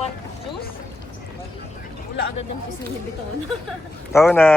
want juice? Wala agad ng pisngi biton. Tao na.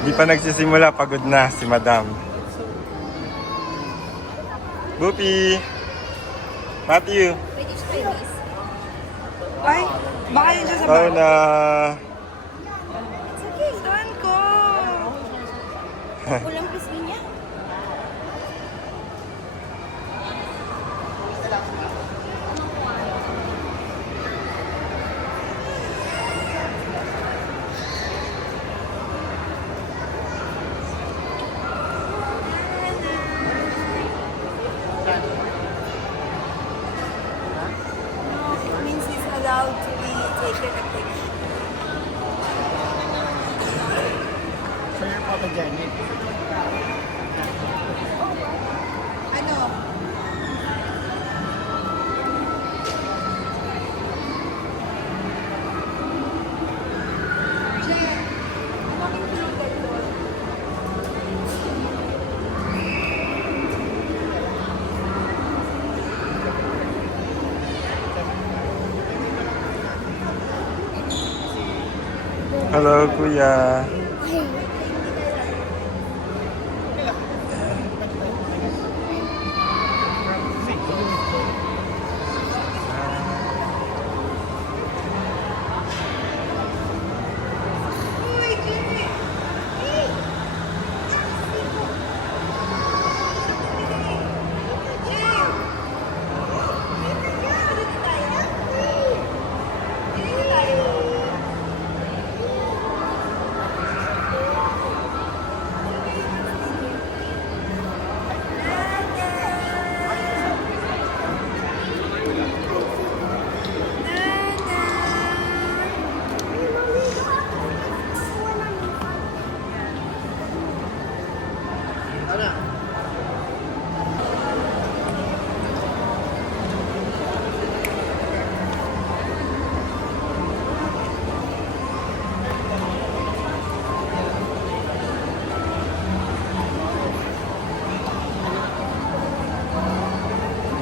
Di pa nagsisimula, pagod na si Madam. Bupi! Matthew! Pwede siya Chinese. Ay, baka yun siya sa Tao bag. na. It's okay, saan ko? Walang pisngi niya. It means he's allowed to be taken a picture. For your photogenic. Ano? Hello, Kuya.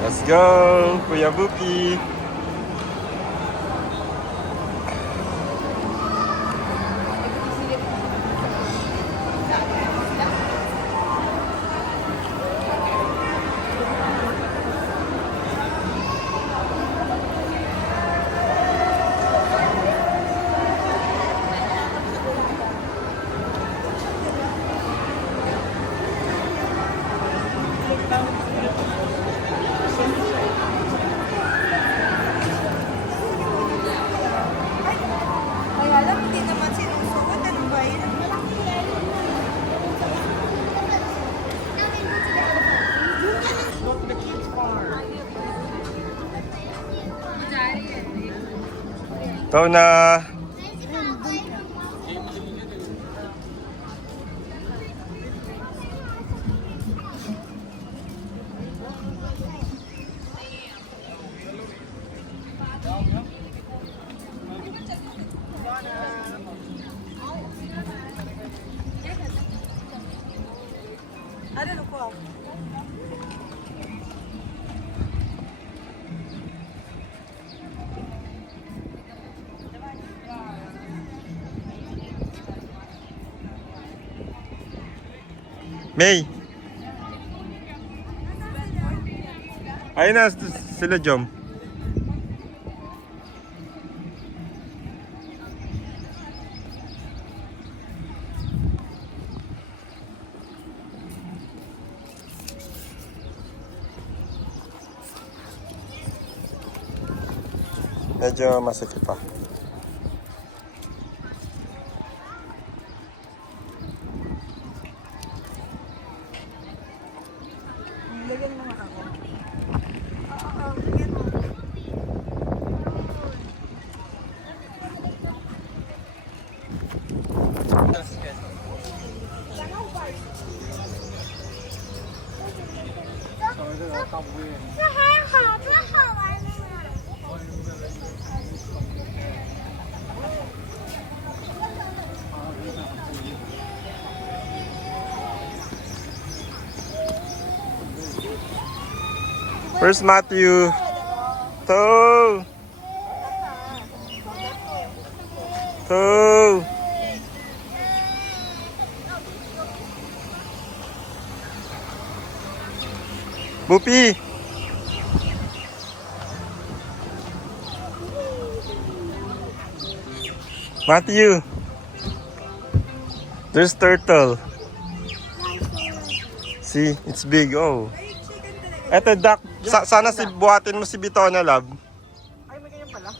Let's go, Kuya Buki. Kaya lang, hindi naman sinusuot. Ano ba yun? Go to the kids' farm. Tao na. Ano ko? May. Ayun na sila, Jom. Medyo masikip pa. Lagyan mo nga ako. Oo, lagyan mo. Where's Matthew? Toe! Toe! Bupi! Matthew! There's turtle. See, it's big. Oh. Eto, duck. Sana buhatin mo si Bitona, love. Ay, may ganyan pala.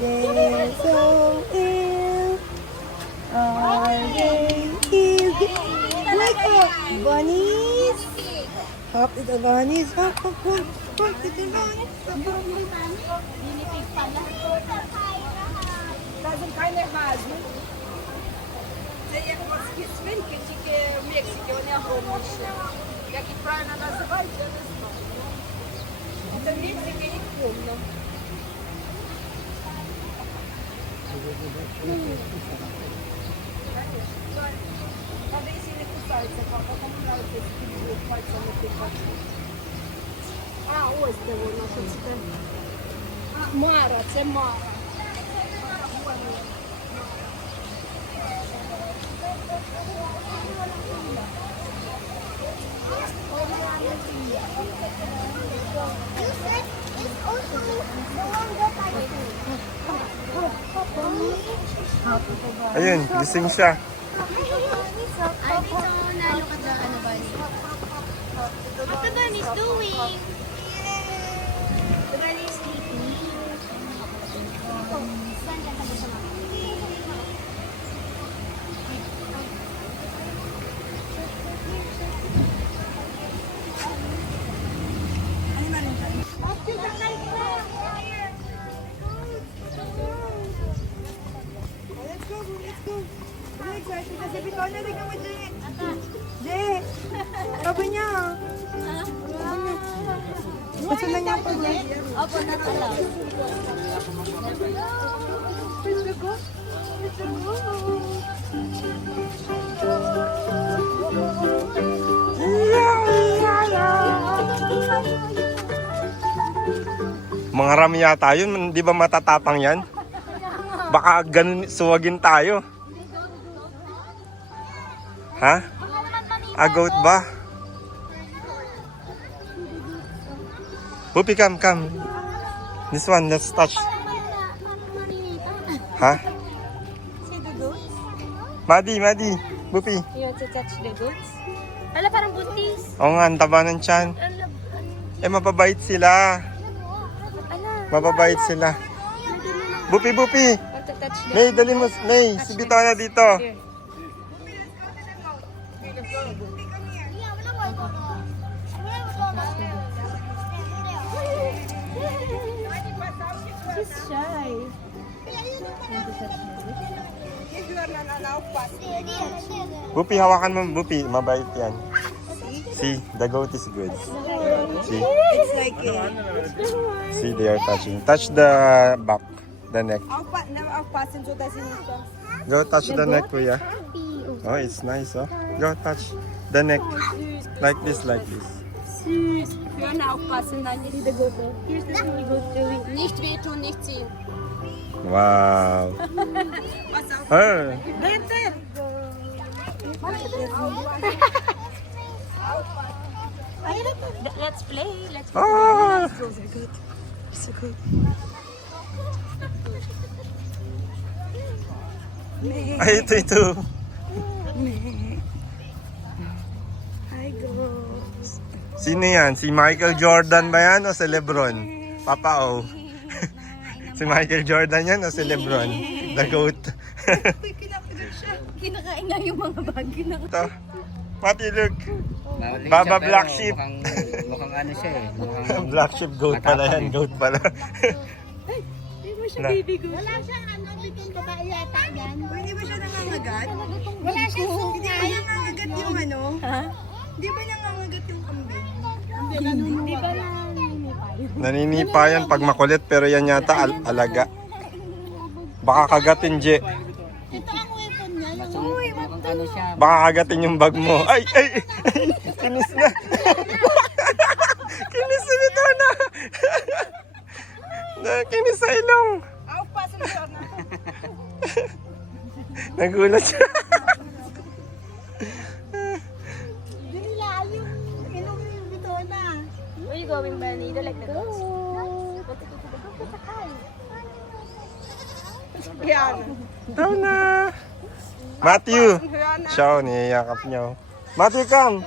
They're so ill. Are they ill? Wake up, bunnies. Hop to the bunnies. Hop, hop, hop. Hop to the bunnies. Hop, hop, Doesn't kind of has me. Це як морські свинки, тільки в Мексиці, вони огромніші. Як їх правильно називають, я не знаю. Це в Мексиці їх повно. Правда, якщо не кусаються, папа, кому нравиться, якщо пальцями тикати. А, ось де воно, що це. Мара, це Мара. Ayun, gising siya. Ay, dito nalo ka dyan, ano ba niya? What the bunny is doing? The bunny is sleeping. Saan yan tayo sa mga? let's go, let's go. I'm excited kasi Bitona, tignan mo Jay. Jay, sabi niya. Gusto na niya po Jay. Opo, natala. Mga rami yata yun, di ba matatapang yan? Baka ganun, suwagin tayo. Ha? Agout ba? Bupi, come. This one, let's touch. Ha? See the goats? Madi, Bupi. You want to touch the goats? Ala, parang buntis. Oo nga, ang taba ng tiyan. Ala, Eh, mababait sila. Mababait sila. Bupi. want to touch the May, dali mo. May, si Bitona dito. Here. She's shy. Want to touch the Bupi, hawakan mo. Bupi, mabait yan. See, the goat is good. See, It's like see, they are touching. Touch the back, the neck. I'll pass into the sinito. Go touch the neck, kuya. Oh, it's nice, oh. Go touch the neck. Like this. Süß. Hör aufpassen, nein, nicht. Here's the thing you go through. Nicht wehtun, nicht ziehen. Wow. Hey. Let's play. Let's play. Ah. So good. Ay, ito. Hi, Tigers. Sino yan? Si Michael Jordan ba yan o si Lebron? Papa O. Si Michael Jordan yan o si Lebron? The GOAT. Uy, kinakagat siya. Kinakain nga yung mga bag. Ito. Mati, look. Maulit Baba siya, pero Black Sheep. Mukhang ano siya eh. Mukhang Black sheep, goat pala yan. Goat pala. Hindi mo siya Na. baby goat. Wala siyang ano, bitong babae yata yan. Uy, hindi ba siya nangangagat? Wala siyang Hindi ba sungay. nangangagat yung ano? Ha? Hindi ba nangangagat yung kambing? Hindi ba naninipay? Naninipa yan pag makulit pero yan yata alaga. Baka kagatin, Je. Ito ang weapon niya. mukhang ano siya. Baka kagatin yung bag mo. Ay, ay, ay. Kinis na. Kinis nito na. Kinis sa ilong. Auf, passen Sie auf. Nagulat siya. Dinila yung ilong yung bitona. Where you going, Benny? You like the goats? Yan. Daw na. Matthew. Hörner. Siya, niyayakap niya. Oh. Matthew, come.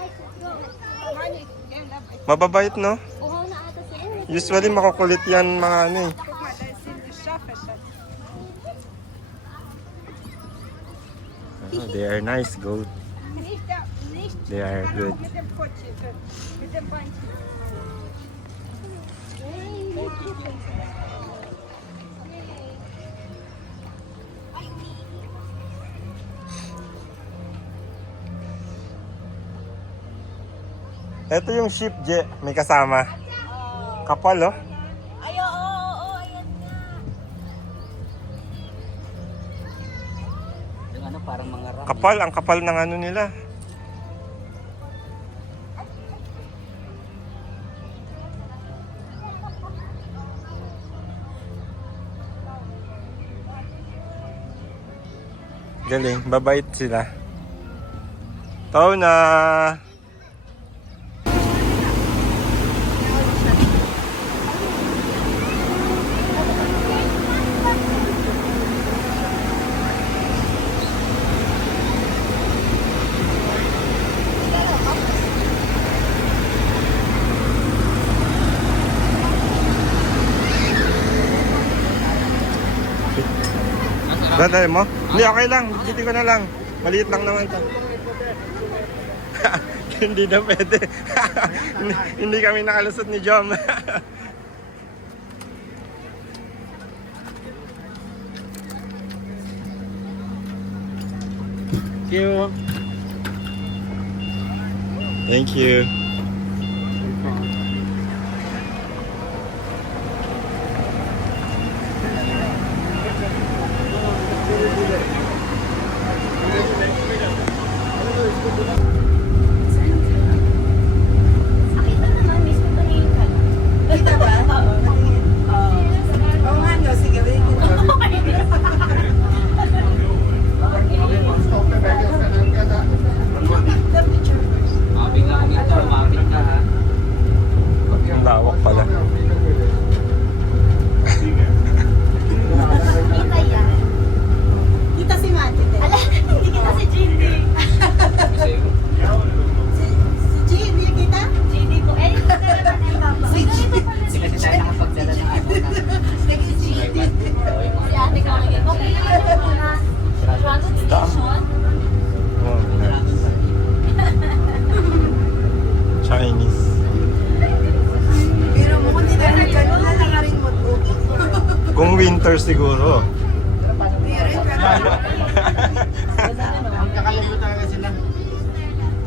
Mababait, no? Uhaw na ata siya. Usually makukulit yan mga ano eh. Guck mal, da sind die Schafe, Schatz. Oh, they are nice goat. Nicht der, nicht. They are Dann good. auch mit dem Pfötchen, mit dem Beinchen. Ito yung sheep, Je. May kasama. Kapal, oh. Ay, oo, ayan nga. Yung ano parang mga ram. Kapal, ang kapal ng ano nila. Galing, babait sila. Tao na. Dadali mo? Hindi, okay lang. Biti ko na lang. Maliit lang naman to. Hindi na pwede. Hindi kami nakalusot ni Jom. Thank you. Thank you. Nakita naman, miss ko tumingin ka. Kita ba? Oo nga, no. Sige, wait. Mabig lang dito. Mabig ka ha. Ang lawak pala. Kita yan. Kita si Mati. Ala, hindi kita si Jindy. Kasi Si G, hindi kita? Jindy po. Eh, hindi ka naman ang tama. Si G. kasi tayo nakapagdala ng ano. Sige, si G. Si ate ko lang yan. Okay lang yan muna. Dragon Station. Oh, nice. Chinese. Pero mo kung hindi na nagkaroon, lalakarin mo to. Kung winter siguro. Magkakalimutan talaga sila.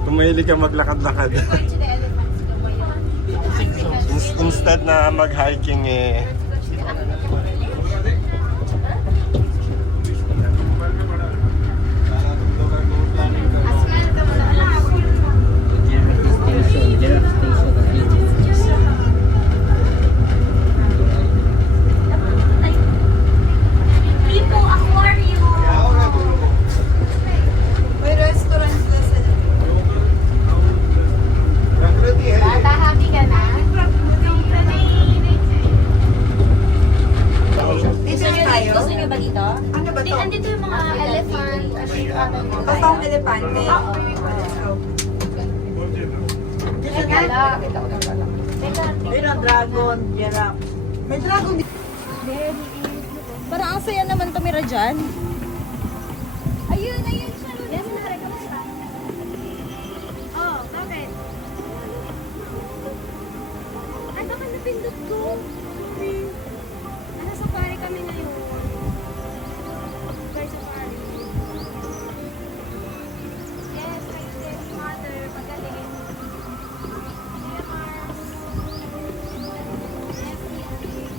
Kung mahilig ka maglakad-lakad. Instead na mag-hiking eh. Tipo Aquarium. May restaurant na sa... Bata, happy ka na? Dito na tayo. Gusto niyo ba dito? Ano ba to? Andito yung mga elephant. Totoong elepante. Teka lang. Ayun ang dragon, giraffe. May dragon dito. Parang ang saya naman tumira dyan. Ayun siya. Yes, nare, kamusta? Oh, bakit? Ay, baka napindot ko. Ano, safari kami ngayon. Bear safari. Yes, my dear mother, pagaling. Kuya Mars. Yes, yes.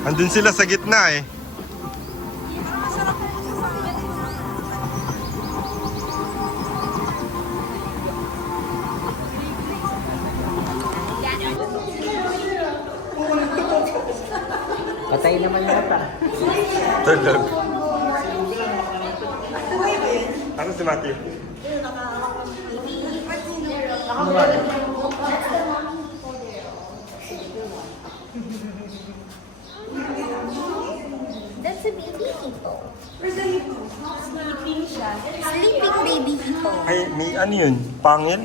Andun sila sa gitna eh. Patay naman yata. Tulog. Ano si Matthew? That's a baby hippo. Sleeping siya. Sleeping baby hippo. Ay, may ano yun? Pangil?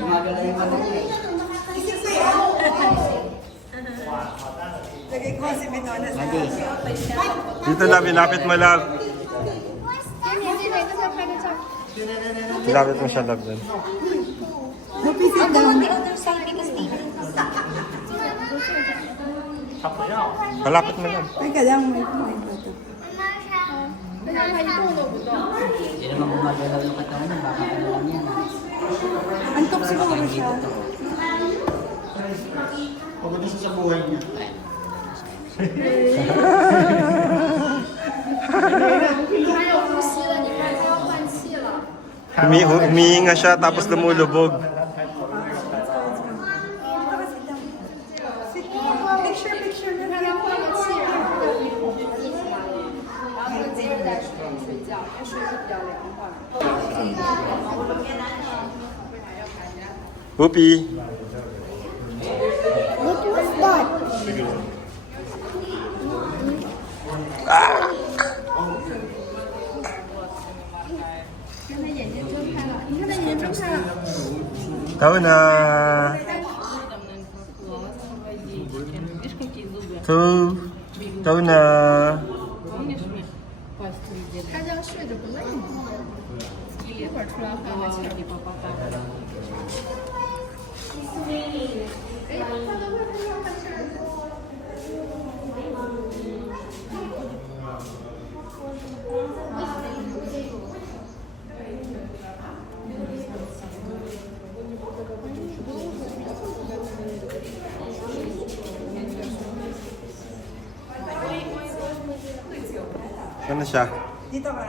Gumagala yung mga Lagay ko si Binona sa... Dito na, binapit mo, love. Binapit mo siya, love, dun. Mapisit down. Other side because baby. Malapit mo, love. Teka lang, may bato. Hindi naman gumagalaw yung katawan niya. Baka ano lang yan. Antok siguro siya. Pagod siya sa buhay niya. Humihinga siya, tapos lumulubog. Picture na lang. Whoopi. What was that? Tao na. Tao na. Saan na siya? Dito ka.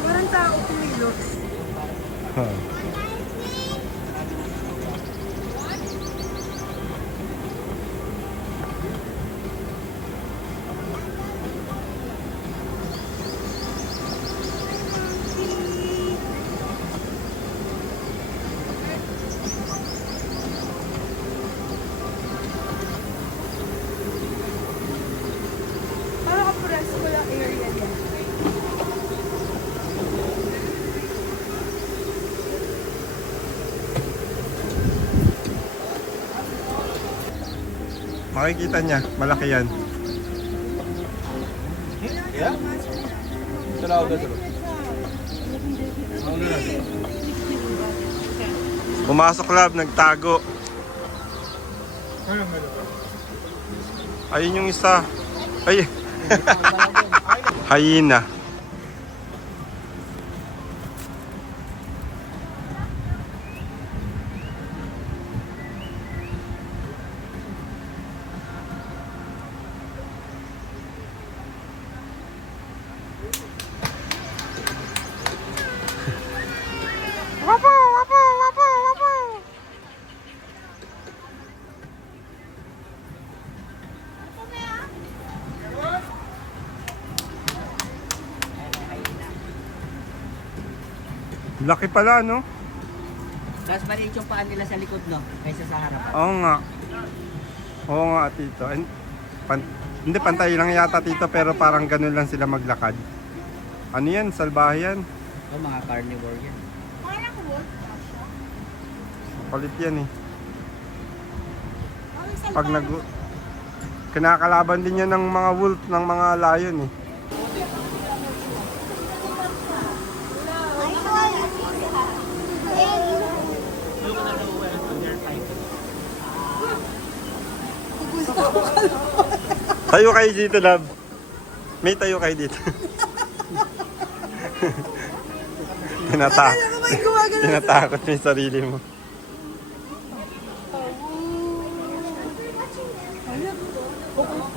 Parang tao kumilos. Huh. Parang kapureso ko yung area niya. Makikita niya, malaki yan. Yeah? Pumasok, love, nagtago. Ayun yung isa. Ay. Hyena. Laki pala, no? Tapos maliit yung paan nila sa likod, no? Kaysa sa harapan. Oo nga. Oo nga, tito. Hindi, pantay lang yata, tito, pero parang ganun lang sila maglakad. Ano yan? Salbahe yan. Mga carnivore yan. Palit yan eh. Pag kinakalaban din yan ng mga wolf, ng mga lion eh. Tayo kayo dito, love. May tayo kayo dito. Tinatakot mo yung sarili mo.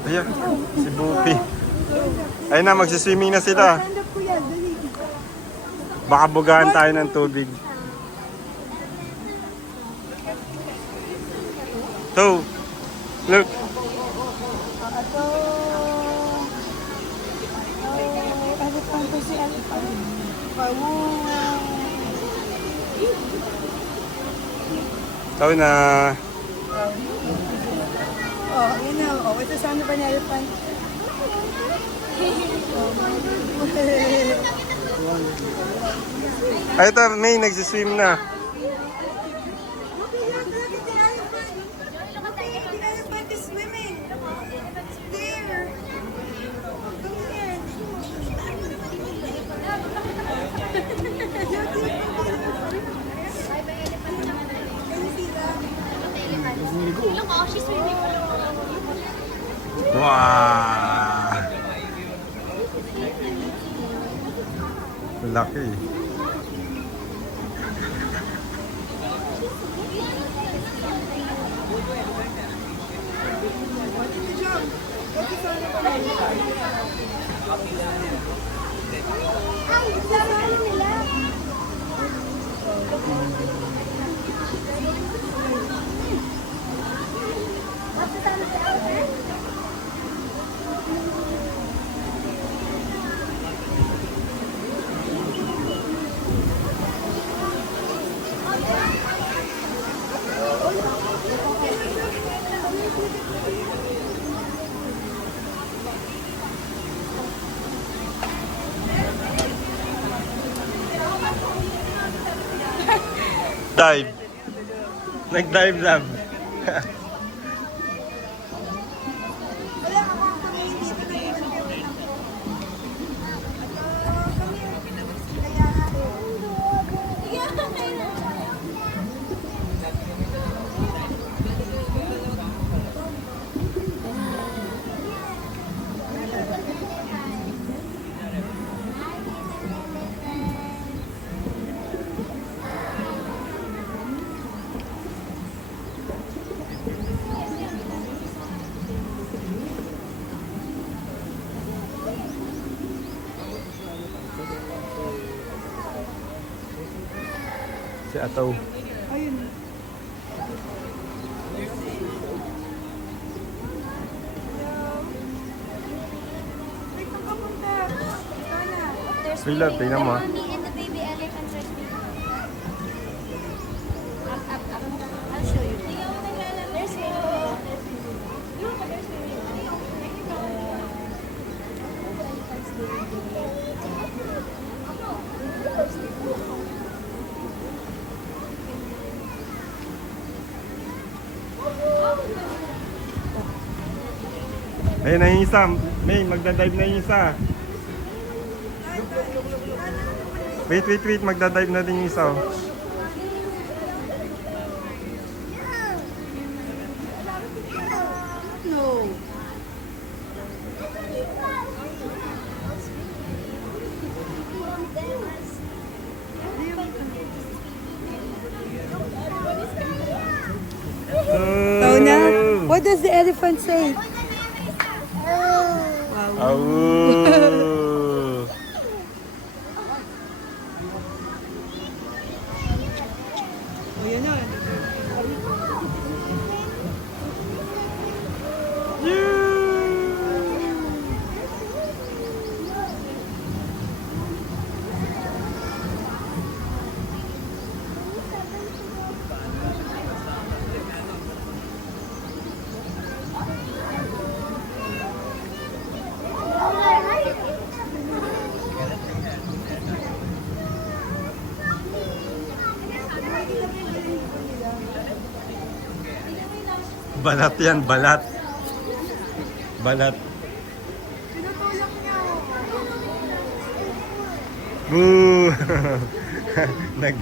Ayan, si Bupi. Ayun na, magsiswimming na sila. Baka bugahan tayo ng tubig. So, look. Tawin na. Oh, yun na. Oh, ito sana ba ni elephant? Ay, ito, May, nagsiswim na. Look, oh, she's swimming. Wow! Laki. Ay, sama nila. Dive. Nag-dive lang. Si Ataw. Ayun. There's Wait lang, tingnan mo. the mommy and the baby elephants are swimming. Up. I'll show you. They're swimming. Look, they're swimming. Ayun na yung isa. May, magdadive na yung isa. Wait. Magdadive na din yung isa. Oh. No. So now, what does the elephant say? Awoo. Oh, yun na. Balat yan, balat. Balat. Pinatulak niya. Boo! Nag,